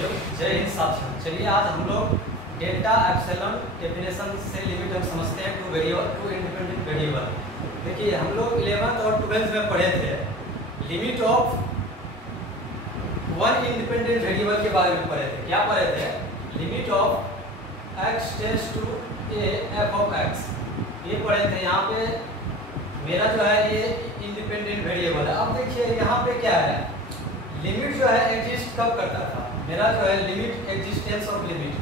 Hello, जय हिंद साथियों। चलिए आज हम लोग डेल्टा एप्सिलॉन डेफिनेशन से लिमिट हम समझते हैं टू इंडिपेंडेंट वेरिएबल। देखिए हम लोग 11th और 12th में पढ़े थे limit of one independent variable के बारे में पढ़े थे। क्या पढ़े थे? Limit of x tends to a f of x, ये पढ़े थे। यहाँ पे मेरा जो है ये इंडिपेंडेंट वेरिएबल है। अब देखिए यहाँ पे क्या है, लिमिट जो है एग्जिस्ट कब करता था? मेरा जो है limit existence of limit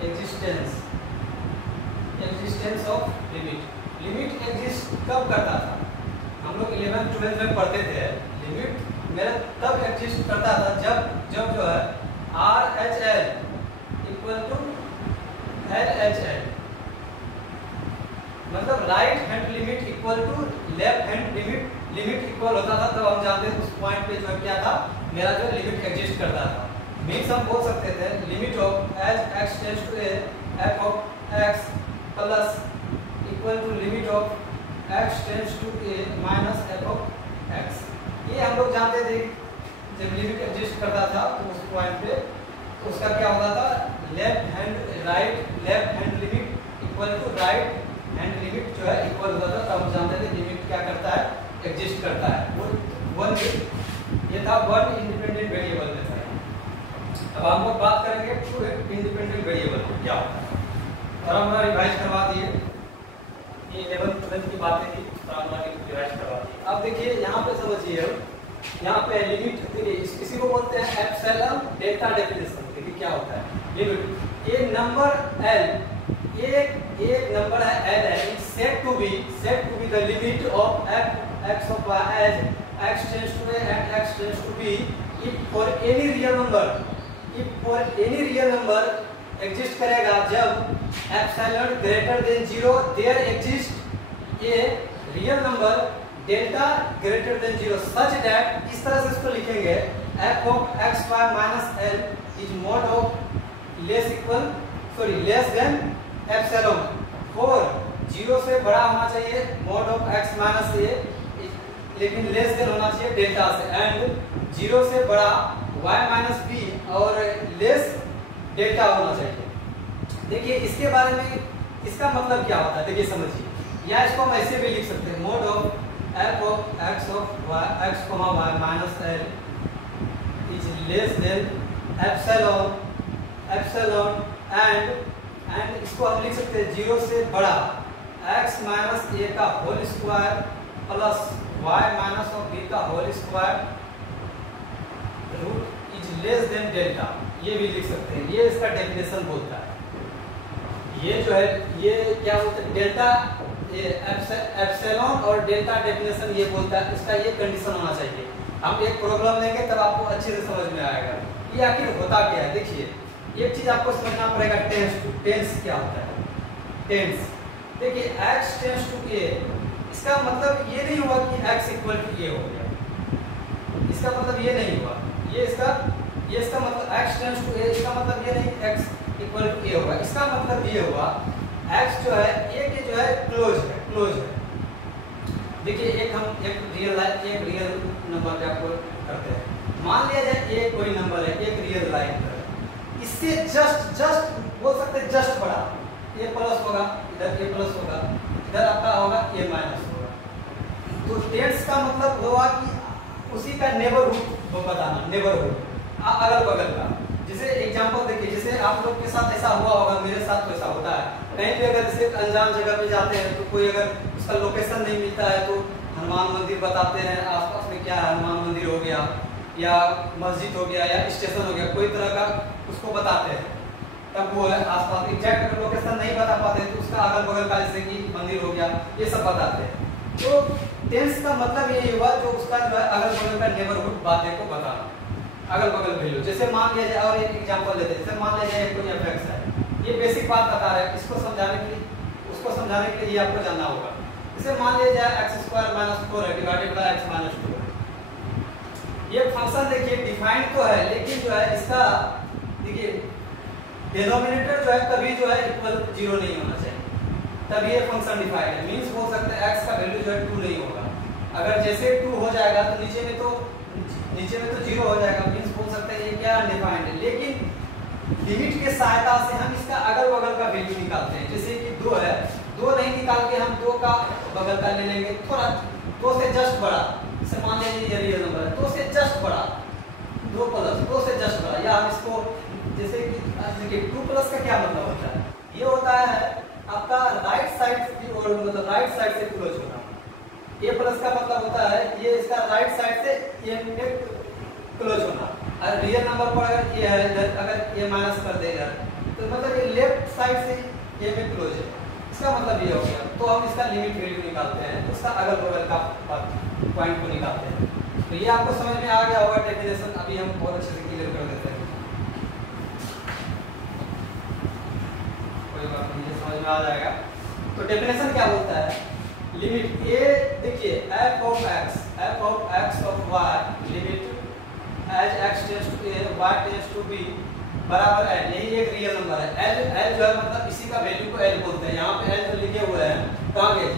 existence of limit exist कब करता था? हम लोग 11th 12th में पढ़ते थे लिमिट मेरा तब एग्जिस्ट करता था जब जो है RHL इक्वल टू LHL, मतलब right hand limit equal to left hand limit equal होता था। तब हम जानते थे उस पॉइंट पे जो है क्या था, मेरा जो लिमिट एग्जिस्ट करता था। मीन्स हम बोल सकते थे limit of as x tends to a f of x plus equal to limit of x tends to a minus f of x। ये हम लोग जानते थे जब लिमिट एग्जिस्ट करता था तो उस पॉइंट पे तो उसका क्या होता था, left hand limit equal to right hand limit जो है इक्वल होता था। तब हम जानते थे लिमिट क्या करता है, एग्जिस्ट करता है। वो वन ये था वन इंडिपेंडेंट वेरिएबल में था। अब हम लोग बात करेंगे टू इंडिपेंडेंट वेरिएबल को क्या होता है। और हम रिवाइज करवा दिए, ये 11th 12th की बातें थी, तो हम रिवाइज करवा दिए। अब देखिए यहाँ पे समझिए, यहाँ पे लिमिट देखिए इसी को बोलते हैं एप्सिलॉन डेल्टा डेफिनेशन। देखिए क्या होता है लिमिट, ये नंबर L एक नंबर है L है, set to be the limit of x of y as x tends to a and x tends to b if for any real number exist करेगा जब epsilon greater than 0 there exist a real number delta greater than 0 such that, इस तरह से इसको लिखेंगे f of x y minus l is mod of less than epsilon. और 0 से बड़ा होना चाहिए mod of x minus a, लेकिन लेस देन होना चाहिए डेल्टा से, एंड 0 से बड़ा y माइनस बी और लेस डेल्टा होना चाहिए। देखिए इसके बारे में इसका मतलब क्या होता है, देखिए समझिए, या इसको हम ऐसे भी लिख सकते हैं mod of f of x of y x y minus l is less than epsilon and इसको हम लिख सकते हैं 0 से बड़ा x माइनस a का whole square plus y minus of b का whole square root is less than delta, ये भी लिख सकते हैं। ये इसका डेफिनेशन बोलता है। ये जो है ये क्या बोलते हैं, डेल्टा एप्सिलॉन और डेल्टा डेफिनेशन ये बोलता है, इसका ये कंडीशन होना चाहिए। हम एक प्रॉब्लम लेंगे तब आपको अच्छे से समझ में आएगा ये आखिर होता क्या है। देखिए एक चीज आपको समझना पड़ेगा, टेंस क्या होता है। टेंस देखिए x टेंड्स टू a, इसका मतलब ये नहीं हुआ कि x इक्वल टू a हो गया, इसका मतलब ये नहीं हुआ। ये इसका मतलब x टेंड्स टू a, इसका मतलब ये नहीं x इक्वल टू a होगा। इसका मतलब ये हुआ x जो है a के जो है क्लोज है। देखिए एक रियल नंबर का आपको करते हैं। मान लिया जाए एक कोई नंबर है, एक रियल लाइन है, इससे जस्ट बोल सकते हैं जस्ट बड़ा a प्लस होगा, इधर a प्लस होगा, इधर आपका होगा a माइनस होगा। तो टेंस का मतलब हुआ कि उसी का नेबरहुड बताना, नेबरहुड अगल बगल का। जैसे एग्जांपल देखिए, जैसे आप लोग के साथ ऐसा हुआ होगा, मेरे साथ तो ऐसा होता है, कहीं पे अगर जैसे अनजान जगह पे जाते हैं तो कोई अगर उसका लोकेशन नहीं मिलता है तो हनुमान मंदिर बताते हैं, आसपास में क्या है, हनुमान मंदिर हो गया या मस्जिद हो गया या स्टेशन हो गया, कोई तरह का उसको बताते हैं। तब वो है आसपास एग्जैक्ट अगर लोकेशन नहीं बता पाते तो उसका अगल बगल का जैसे कि मंदिर हो गया, ये सब बताते हैं। तो टेंस का मतलब ये हुआ जो उसका जो है अगल बगल का नेबरहुड बातें को बताना, अगल बगल वैल्यू। जैसे मान लिया जाए, और एक एग्जांपल लेते हैं, जैसे मान लिया जाए कोई fx है, ये बेसिक बात बता रहा है, इसको समझाने के लिए उसको समझाने के लिए आपको जानना होगा। जैसे मान लिया जाए x स्क्वायर माइनस 4 है डिवाइडेड बाय x माइनस 2 है। ये फंक्शन देखिए डिफाइंड तो है, लेकिन जो है इसका देखिए डिनोमिनेटर जो है कभी जो है इक्वल 0 नहीं होना चाहिए, तब ये फंक्शन डिफाइंड है। मींस बोल सकते हैं x का वैल्यू जो है 2 नहीं होगा। अगर जैसे 2 हो जाएगा तो नीचे में तो 0 हो जाएगा, मींस बोल सकते हैं ये क्या अनडिफाइंड है, लेकिन लिमिट के सहायता से हम इसका अगल बगल का वैल्यू निकालते हैं। जैसे कि 2 है, 2 नहीं निकाल के हम 2 का बगल का ले लेंगे, थोड़ा 2 से जस्ट बड़ा, इसे मान लीजिए ये रियल नंबर है, 2 से जस्ट बड़ा, 2 प्लस 2 से जस्ट बड़ा, या हम इसको जैसे कि देखिए 2 प्लस का क्या मतलब होता है, ये होता है आपका राइट साइड की ओर, मतलब राइट साइड से क्लोज होना। ए प्लस का मतलब होता है ये इसका राइट साइड से ये क्लोज होना। और रियल नंबर पर अगर ये है इधर, अगर ये माइनस कर दे इधर, तो मतलब ये लेफ्ट साइड से ये में क्लोज है, इसका मतलब ये हो गया। तो हम इसका लिमिट वैल्यू निकालते हैं, उसका अगल बगल का पॉइंट को निकालते हैं। तो ये आपको समझ में आ गया होगा डेफिनेशन, अभी हम बहुत अच्छे से क्लियर कर देते हैं, कोई बात नहीं, समझ में आ जाएगा। तो डेफिनेशन क्या बोलता है, लिमिट ए, देखिए f of x of y limit as x tends to a y tends to b बराबर l, यही एक रियल नंबर है। l जो है मतलब इसी का वैल्यू को l बोलते हैं, यहाँ पे l जो लिखे हुए हैं कहाँ गए,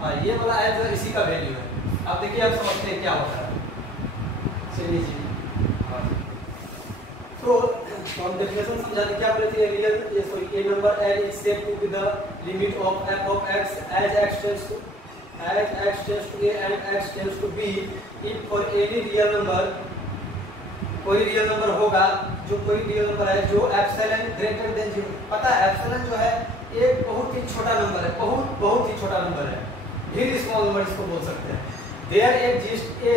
हाँ ये वाला l जो है इसी का वैल्यू है। अब देखिए आप समझते हैं क्या होता है, चलिए जी। तो हम डेफिनेशन समझाते क्या बोले थे, रियल ये sorry a number l is said to be the limit of f of x as x tends to a and x tends to b if for any real number, कोई real number होगा, जो कोई real number है जो epsilon greater than 0, पता है epsilon जो है एक बहुत ही छोटा नंबर है, बहुत ही छोटा नंबर है, वेरी स्मॉल नंबर इसको बोल सकते हैं। There exist a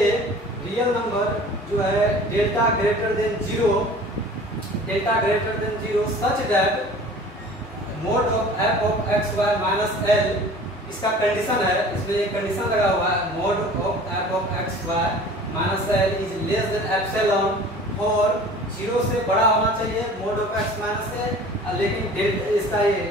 real number जो है delta greater than 0 such that mod of f of x y minus l, इसका कंडीशन है, इसमें एक कंडीशन लगा हुआ है, mod of f of x y minus l is less than epsilon, और 0 से बड़ा होना चाहिए mod of x minus l, लेकिन डेल्टा इसका ये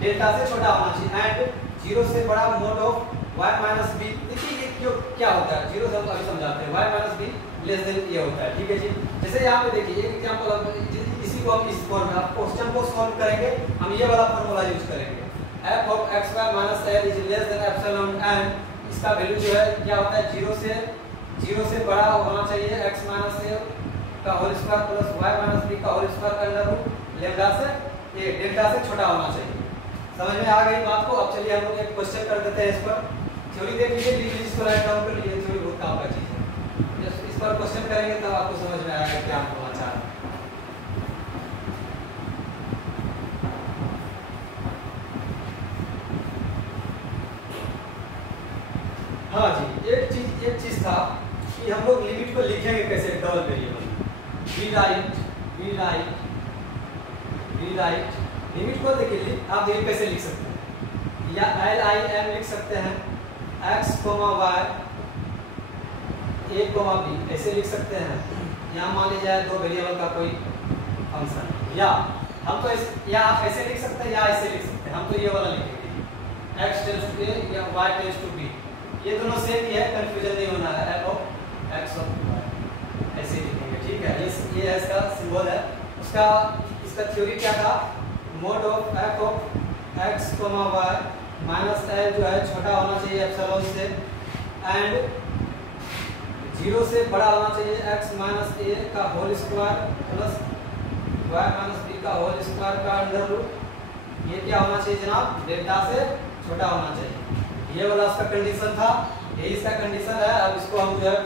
डेल्टा से छोटा होना चाहिए, एंड 0 से बड़ा mode of y minus b। देखिए ये क्यों क्या होता है, 0 से हम अभी समझाते हैं, y minus b less than ये होता है, ठीक है जी। जैसे यहाँ पे देखिए एक एग्जांपल, इसी को हम इस फॉर्म में आप क्वेश्चन को सॉल्व करेंगे, हम ये वाला फार्मूला यूज करेंगे, f of x y minus l is less than epsilon, and इसका वैल्यू जो है क्या होता है, 0 से बड़ा होना चाहिए x माइनस l का whole square plus y minus b का होल स्क्वायर का अंडर रूट लैम्डा से ये डेल्टा से छोटा होना चाहिए। समझ में आ गई बात को। अब चलिए हम लोग एक क्वेश्चन कर देते हैं, इस पर थ्योरी देख लीजिए, इसको राइट डाउन कर लीजिए, थ्योरी बहुत काम का चीज है, इस पर क्वेश्चन करेंगे तब आपको समझ में आएगा क्या हम बोलना चाह रहे हैं। हाँ जी, एक चीज था कि हम लोग लिमिट को लिखेंगे कैसे, double variable, we write limit को देखिए आप देखिए कैसे लिख सकते हैं, या LIM लिख सकते हैं, x, y, a, b ऐसे लिख सकते हैं। यहाँ मान लीजिए 2 वेरिएबल का कोई फंक्शन, या हम तो या आप ऐसे लिख सकते हैं या ऐसे लिख सकते हैं, हम तो ये वाला लिखेंगे, x टेंड्स टू a या y टेंड्स टू b, ये दोनों सेम ही है, कंफ्यूजन नहीं होना है, f of x of y ऐसे लिखेंगे, ठीक है। ये इसका सिंबल है, इसका थ्योरी क्या था, mode of f of x, y minus l जो है छोटा होना चाहिए एप्सिलॉन से, एंड 0 से बड़ा होना चाहिए x माइनस a का whole square plus y minus b का होल स्क्वायर का अंडर रूट, ये क्या होना चाहिए जनाब, डेल्टा से छोटा होना चाहिए। ये वाला उसका कंडीशन था, यही इसका कंडीशन है। अब इसको हम जो है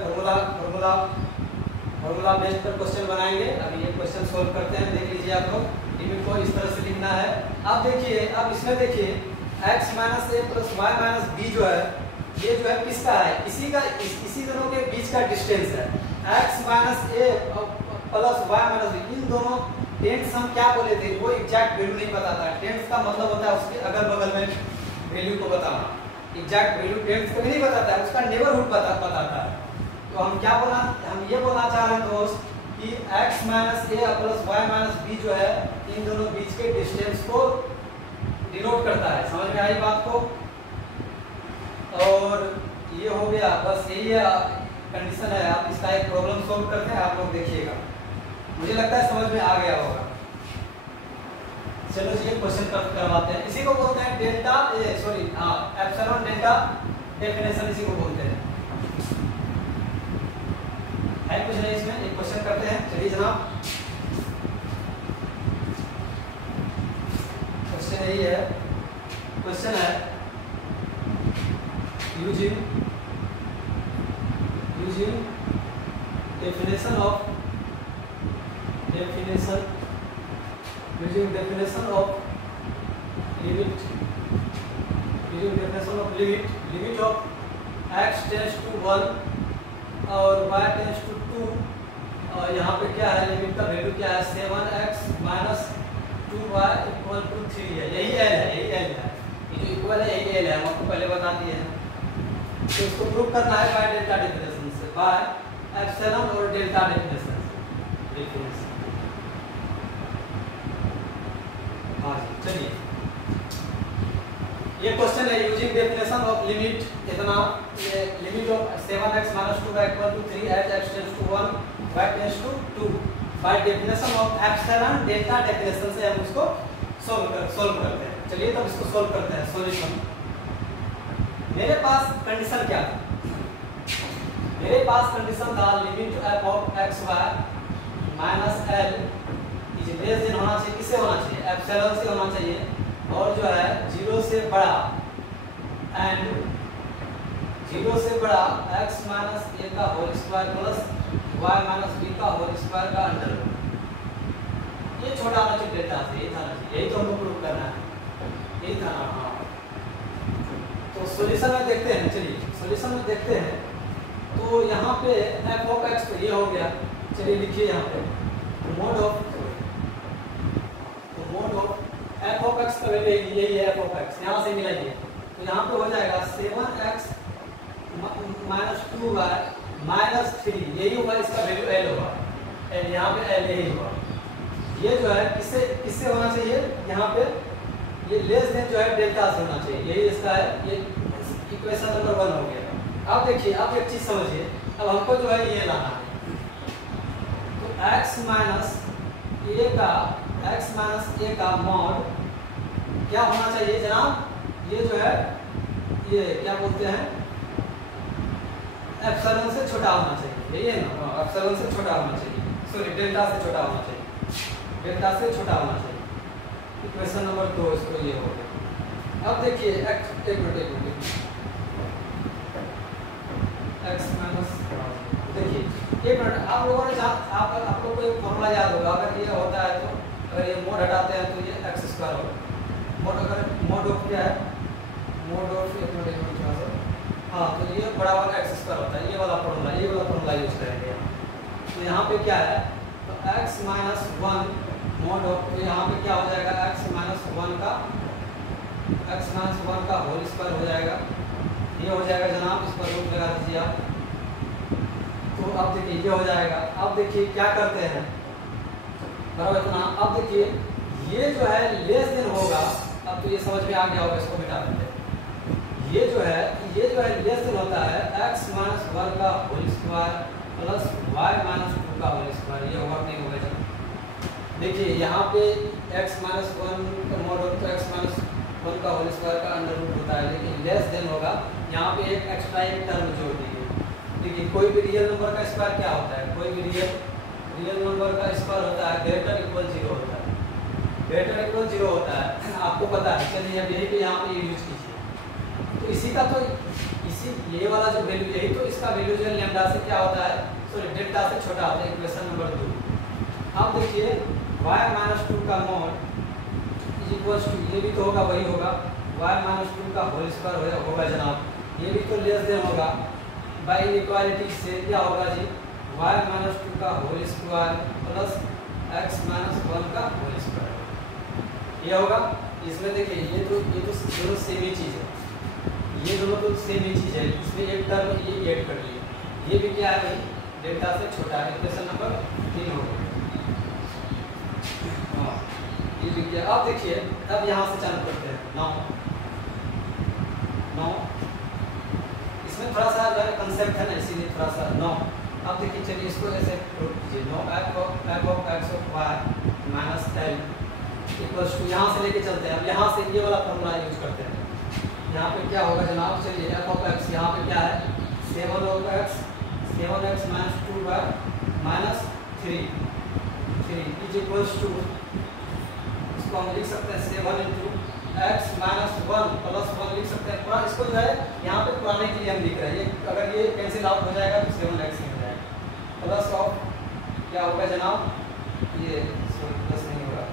फॉर्मूला बेस्ड पर क्वेश्चन बनाएंगे। अभी ये क्वेश्चन सोल्व करते हैं, देख लीजिए आप लोग, लिमिट को इस तरह से लिखना है। अब देखिए, अब इसमें देखिए x minus a plus y minus b जो है, ये जो है किसका है, इसी दोनों के बीच का डिस्टेंस है, x minus a plus y minus b, इन दोनों टेंस हम क्या बोले थे, वो एग्जैक्ट वैल्यू नहीं बताता है। टेंस का मतलब होता है उसके अगल बगल में वैल्यू को बताना, एग्जैक्ट वैल्यू टेंस कभी नहीं बताता है, उसका नेबरहुड बताता है। तो हम क्या बोला, हम ये बोलना चाह रहे हैं दोस्त कि x minus a plus y minus b जो है, इन दोनों बीच के डिस्टेंस को डिनोट करता है। समझ में आई बात को? और ये हो गया, बस यही है कंडीशन है। आप इसका एक प्रॉब्लम सॉल्व करते हैं, आप लोग देखिएगा, मुझे लगता है समझ में आ गया होगा। चलो जी, क्वेश्चन करवाते हैं। इसी को बोलते हैं डेल्टा एप्सिलॉन डेल्टा डेफिनेशन, इसी को बोलते हैं। है कुछ नहीं इसमें, एक क्वेश्चन करते हैं। चलिए जनाब, क्वेश्चन यही है। क्वेश्चन है using definition of limit of x tends to 1 और y tends to 2, और यहाँ पे क्या है, लिमिट का वैल्यू क्या है, 7x minus 2y equal to 3 है। यही L है, यही L है, ये जो इक्वल है यही L है, हम आपको पहले बता दिए हैं। तो इसको प्रूव करना है बाय डेल्टा डेफिनेशन से, बाय एप्सिलॉन और डेल्टा डेफिनेशन से। हाँ जी, चलिए ये क्वेश्चन है यूजिंग डेफिनेशन ऑफ लिमिट इतना, ये limit of 7x minus 2y equal to 3 as x tends to 1 y tends to 2 by definition of epsilon delta definition से हम उसको सोल्व करते हैं। चलिए तब इसको सोल्व करते हैं। सॉल्यूशन, मेरे पास कंडीशन क्या था, मेरे पास कंडीशन था limit f of x y minus l is less then होना चाहिए, किससे होना चाहिए, एप्सिलॉन से होना चाहिए, और जो है 0 से बड़ा एंड 0 से बड़ा x माइनस a का whole square plus y minus b का होल स्क्वायर का अंडर रूट। ये छोटा होना चाहिए डेल्टा से, यही था, यही तो हमको प्रूव करना है, यही था ना। हाँ, तो सॉल्यूशन में देखते हैं। चलिए सॉल्यूशन में देखते हैं। तो यहाँ पे f of x तो ये हो गया, चलिए लिखिए यहाँ पे mode of f of x का वैल्यू यही है, f of x यहाँ से मिलाइए, तो यहाँ पे हो जाएगा 7x minus 2y minus 3, यही होगा, इसका वैल्यू l होगा, l यहाँ पे l यही होगा। ये जो है किससे होना चाहिए, यहाँ पे ये लेस देन जो है डेल्टा से होना चाहिए, यही इसका है, ये इक्वेशन नंबर 1 हो गया। अब देखिए, अब एक चीज समझिए, अब हमको जो है ये लाना है, तो x माइनस a का मॉड क्या होना चाहिए जनाब, ये जो है ये क्या बोलते हैं, एप्सिलॉन से छोटा होना चाहिए, यही है ना, एप्सिलॉन से छोटा होना चाहिए, सॉरी डेल्टा से छोटा होना चाहिए, डेल्टा से छोटा होना चाहिए। इक्वेशन नंबर 2 इसको ये हो गया। अब देखिए x माइनस, देखिए एक मिनट, आप लोगों ने आप लोग को एक फॉर्मूला याद होगा, अगर ये होता है तो अगर ये मोड हटाते हैं तो ये x स्क्वायर होगा। मोड अगर मोड ऑफ क्या है, मोड ऑफ एक मिनट थोड़ा सा, हाँ, तो ये बराबर x स्क्वायर होता है, ये वाला फॉर्मूला यूज करेंगे। तो यहाँ पे क्या है, तो x माइनस 1 मोड ऑफ, तो यहाँ पे क्या हो जाएगा, x माइनस 1 का होल स्क्वायर हो जाएगा, ये हो जाएगा जनाब, इस पर रूट लगा दीजिए आप। तो अब देखिए ये हो जाएगा। अब देखिए क्या करते हैं, बराबर इतना। अब देखिए ये जो है लेस देन होगा, अब तो ये समझ में आ गया होगा, इसको मिटा देते हैं। ये जो है लेस देन होता है x माइनस 1 का whole square plus y minus 2 का होल स्क्वायर, ये होगा नहीं होगा जब, देखिए यहाँ पे x माइनस 1 का मॉड ऑफ x माइनस 1 का होल स्क्वायर का अंडर रूट होता है, लेकिन लेस देन होगा, यहाँ पे एक एक्स्ट्रा एक टर्म जोड़ दीजिए। देखिए कोई भी रियल नंबर का स्क्वायर क्या होता है, कोई भी रियल नंबर का स्क्वायर होता है ग्रेटर इक्वल 0 होता है, ग्रेटर इक्वल 0 होता है, आपको पता है। चलिए अब यही पे यहाँ पे यूज कीजिए, तो इसी का तो इसी ये वाला जो वैल्यू, यही तो इसका वैल्यू जो है लैम्डा से क्या होता है, सॉरी डेल्टा से छोटा होता है, इक्वेशन नंबर 2। अब देखिए y माइनस 2 का मॉड इज इक्वल्स टू, ये भी तो होगा, वही होगा, y माइनस 2 का होल स्क्वायर होगा जनाब, ये भी तो लेस देन होगा, बाय इनइक्वालिटी से क्या होगा जी, y माइनस 2 का whole square plus x minus 1 का होल स्क्वायर, ये होगा। इसमें देखिए ये तो दोनों सेम ही चीज़ है, ये दोनों तो सेम ही चीज़ है, इसमें एक टर्म ये ऐड कर लिए, ये भी क्या है भाई, डेल्टा से छोटा है, इक्वेशन नंबर 3 हो गया। हाँ, ये भी क्या, अब देखिए, अब यहाँ से चालू करते हैं 9, इसमें थोड़ा सा जो है कंसेप्ट है ना, इसीलिए थोड़ा सा 9। अब देखिए, चलिए इसको ऐसे प्रूव कीजिए, 9 f of x of y minus l equals to, यहाँ से लेके चलते हैं, अब यहाँ से ये वाला फॉर्मूला यूज करते हैं। यहाँ पे क्या होगा जनाब, चलिए f of x यहाँ पे क्या है, 7 of x 7x minus 2 by minus 3 is equals to, इसको हम लिख सकते हैं 7 इंटू x माइनस 1 प्लस 1 लिख सकते हैं। पूरा इसको जो है यहाँ पे पुराने के लिए हम लिख रहे हैं, ये अगर ये कैंसिल आउट हो जाएगा तो 7x ही हो जाएगा। प्लस ऑफ क्या होगा जनाब, ये प्लस नहीं होगा,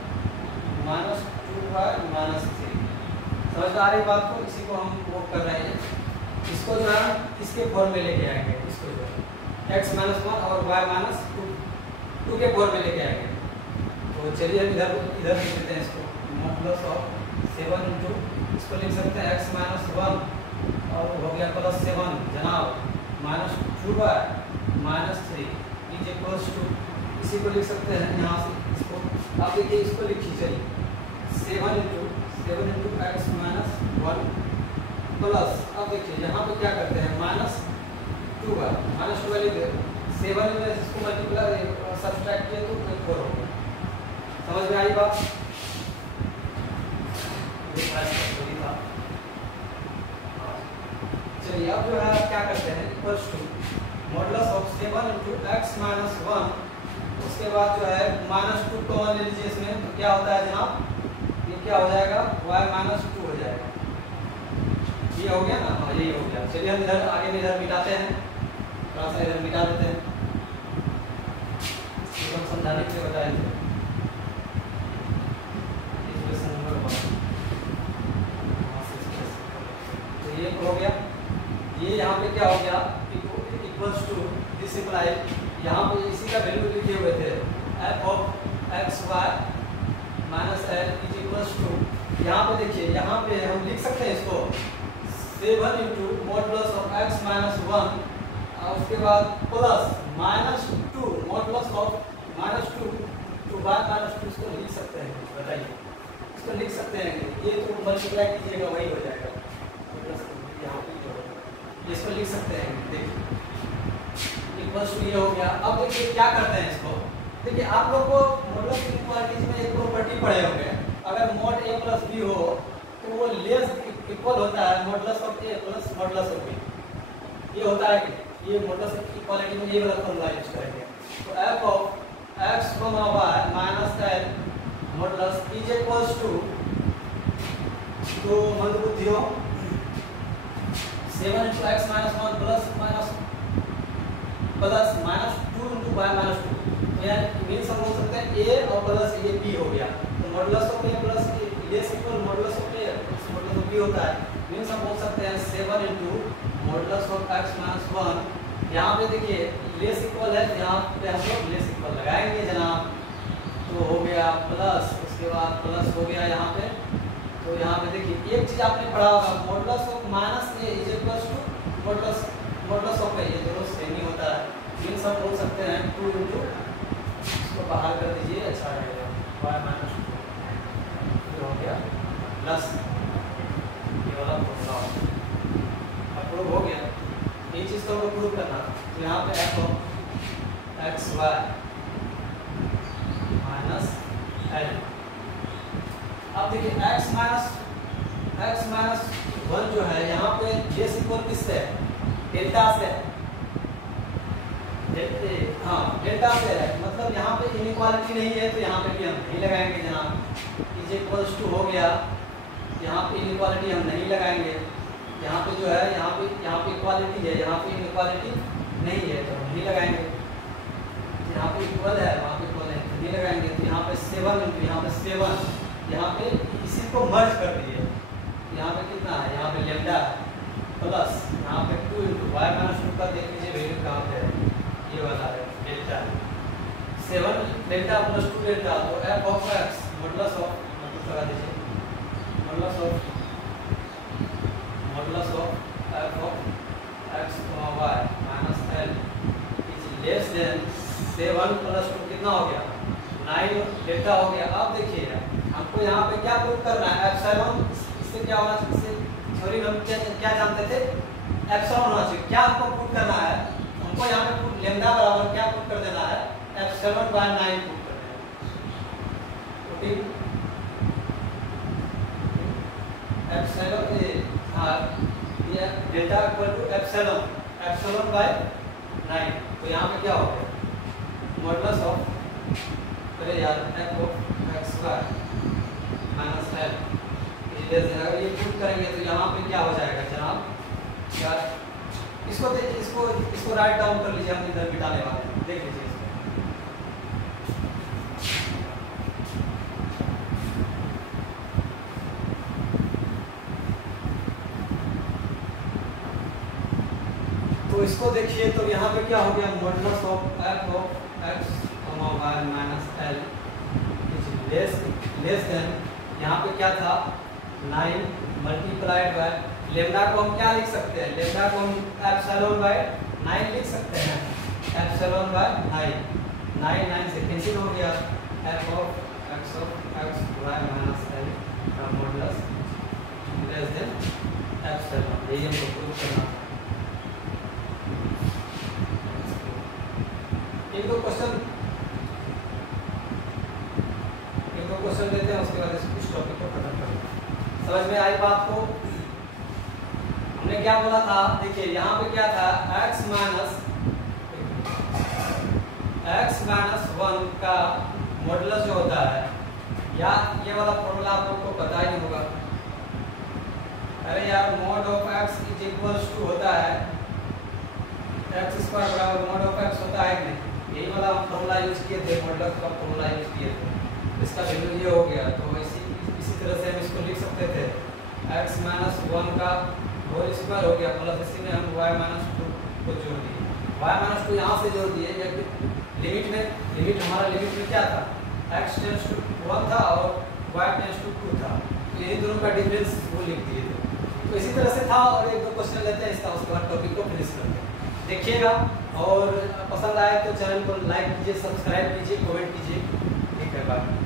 माइनस 2 बाय माइनस 3। समझ आ रही बात को? इसी को हम वो कर रहे हैं, इसको जो है इसके फॉर्म में लेके आएंगे, इसको जो है x माइनस 1 और y माइनस 2 के फॉर्म में लेके आएंगे। तो चलिए इधर इधर लिख देते हैं इसको, प्लस ऑफ 7 इंटू, इसको लिख सकते हैं x माइनस 1 और हो गया प्लस 7 जनाब minus 2 by minus 3 is equals to, इसी को लिख सकते हैं यहाँ से इसको, आप देखिए इसको लिखिए चलिए 7 इंटू x माइनस 1 प्लस, अब देखिए यहाँ पे क्या करते हैं माइनस 2 बाय माइनस 2 लिख दे, 7 में इसको मल्टीप्लाई सब्सट्रैक्ट किया तो 4 हो गया। समझ में आई बात? चलिए अब जो है क्या करते हैं, equals to modulus of 7 into x minus 1, उसके बाद जो है माइनस 2 कॉमन ले लीजिए इसमें, तो क्या होता है जनाब, ये क्या हो जाएगा y माइनस 2 हो जाएगा। ये हो गया ना, हाँ यही हो गया। चलिए हम इधर आगे में इधर मिटाते हैं, थोड़ा सा इधर मिटा देते हैं, हम समझाने के लिए बताए थे। ये हो गया, ये यहाँ पे क्या हो गया इक्वल्स टू दिस इम्प्लाई, यहाँ पे इसी का वैल्यू लिखे हुए थे f of x y minus l is equals to, यहाँ पे देखिए यहाँ पे हम लिख सकते हैं इसको 7 into modulus of x minus 1 और उसके बाद plus minus 2 modulus of minus 2 two by minus 2, इसको लिख सकते हैं, बताइए इसको लिख सकते हैं, ये तो मल्टीप्लाई कीजिएगा वही हो जाएगा, इसको लिख सकते हैं, देखिए इक्वल्स टू ये हो गया। अब देखिए क्या करते हैं इसको, देखिए आप लोग को मॉडुलस इनइक्वालिटीज में एक प्रॉपर्टी पढ़े होंगे, अगर मॉड a प्लस b हो तो वो लेस इक्वल होता है modulus of a plus modulus of b, ये होता है कि ये मॉडुलस इक्वालिटी में ये वाला फॉर्मूला यूज करेंगे। तो f of x y minus l modulus is equals to, तो मंदबुद्धि हो 7 into x minus 1 plus minus 2 into y minus 2, तो यार मीन्स हम बोल सकते हैं a और प्लस ये b हो गया, तो modulus of a plus less equal modulus of a modulus of b होता है, मीन्स हम बोल सकते हैं 7 into modulus of x minus 1, यहाँ पे देखिए लेस इक्वल है, यहाँ पे हम लोग लेस इक्वल लगाएंगे जनाब, तो हो गया प्लस, उसके बाद प्लस हो गया यहाँ पे, तो यहाँ पे देखिए एक चीज आपने पढ़ा होगा modulus of minus a is equals to modulus of a, ये दोनों सेम ही होता है, मीन्स हम बोल सकते हैं 2 इंटू, इसको बाहर कर दीजिए अच्छा रहेगा, y माइनस 2 हो गया प्लस ये वाला फॉर्मूला अप्रूव हो गया। ये चीज़ तो अप्रूव करना, तो यहाँ पे f of x y minus l, अब देखिए x माइनस 1 जो है यहाँ पे लेस इक्वल किससे है, डेल्टा से, हाँ डेल्टा से है, मतलब यहाँ पे इनइक्वालिटी नहीं है तो यहाँ पे भी हम नहीं लगाएंगे जनाब, इज इक्वल्स टू हो गया, यहाँ पे इनइक्वालिटी हम नहीं लगाएंगे, यहाँ पे जो है यहाँ पे इक्वालिटी है, यहाँ पे इनइक्वालिटी नहीं है तो हम नहीं लगाएंगे, यहाँ पे इक्वल है वहाँ पे इक्वल है तो नहीं लगाएंगे, तो यहाँ पे 7 इंटू यहाँ पे 7, यहाँ पे इसी को मर्ज कर दिए, यहाँ पे कितना है, यहाँ पे लेमडा प्लस यहाँ पे 2 इंटू वाई माइनस 2 का देख लीजिए वैल्यू कहाँ पे है, ये वाला है डेल्टा, 7 डेल्टा प्लस 2 डेल्टा, तो f of x modulus of लगा दीजिए modulus of f of x y minus l is less then 7 plus 2 कितना हो गया 9 डेल्टा हो गया। अब देखिए हमको यहाँ पे क्या प्रूव करना है, एप्सिलॉन, इससे क्या होना चाहिए, सॉरी हम क्या जानते थे एप्सिलॉन होना चाहिए, क्या हमको प्रूव करना है, हमको यहाँ पे लेमडा बराबर क्या प्रूव कर देना है, एप्सिलॉन बाय 9 प्रूव कर देना, एप्सिलॉन हाँ ये delta equal to epsilon by 9, तो यहाँ पे क्या हो गया मॉडुलस ऑफ, अरे यार f of x square minus L, अगर ये पुट करेंगे तो यहाँ पे क्या हो जाएगा जनाब, क्या इसको राइट डाउन कर लीजिए, हम इधर बिठाने वाले हैं, देख लीजिए इसको। तो इसको देखिए तो यहाँ पे क्या हो गया modulus of f of x y minus L less than, यहाँ पे क्या था 9 मल्टीप्लाइड बाय लेमडा को हम क्या लिख सकते हैं, लेमडा को हम एप्सिलॉन बाय 9 लिख सकते हैं, एप्सिलॉन बाय 9 से कैंसिल हो गया, f of x y minus L का मॉडुलस लेस देन एप्सिलॉन, यही हमको प्रूव करना है। एक दो क्वेश्चन लेते हैं, उसके बाद इस टॉपिक को खत्म करते हैं। समझ में आई बात को? हमने क्या बोला था, देखिए यहाँ पे क्या था x माइनस 1 का मॉडुलस जो होता है, या ये वाला फॉर्मूला आप लोग को पता ही नहीं होगा, अरे यार mod of x is equals to होता है x स्क्वायर बराबर मॉड ऑफ x होता है कि नहीं, यही वाला हम फॉर्मूला यूज किए थे, मॉडुलस का फॉर्मूला यूज किए थे, इसका वैल्यू ये हो गया। तो इसी तरह से हम इसको लिख सकते थे x माइनस 1 का होल स्क्वायर हो गया प्लस इसी में हम y माइनस 2 को जोड़ दिए, y माइनस 2 यहाँ से जोड़ दिए, लिमिट हमारा लिमिट में क्या था x टेंड्स टू 1 था और y टेंड्स टू 2 था, तो यही दोनों का डिफरेंस वो लिख दिए थे। तो इसी तरह से था, और एक दो क्वेश्चन लेते हैं इसका, उसके बाद टॉपिक को फिनिश करते हैं। देखिएगा, और पसंद आए तो चैनल को लाइक कीजिए, सब्सक्राइब कीजिए, कमेंट कीजिए। ठीक है, बाय।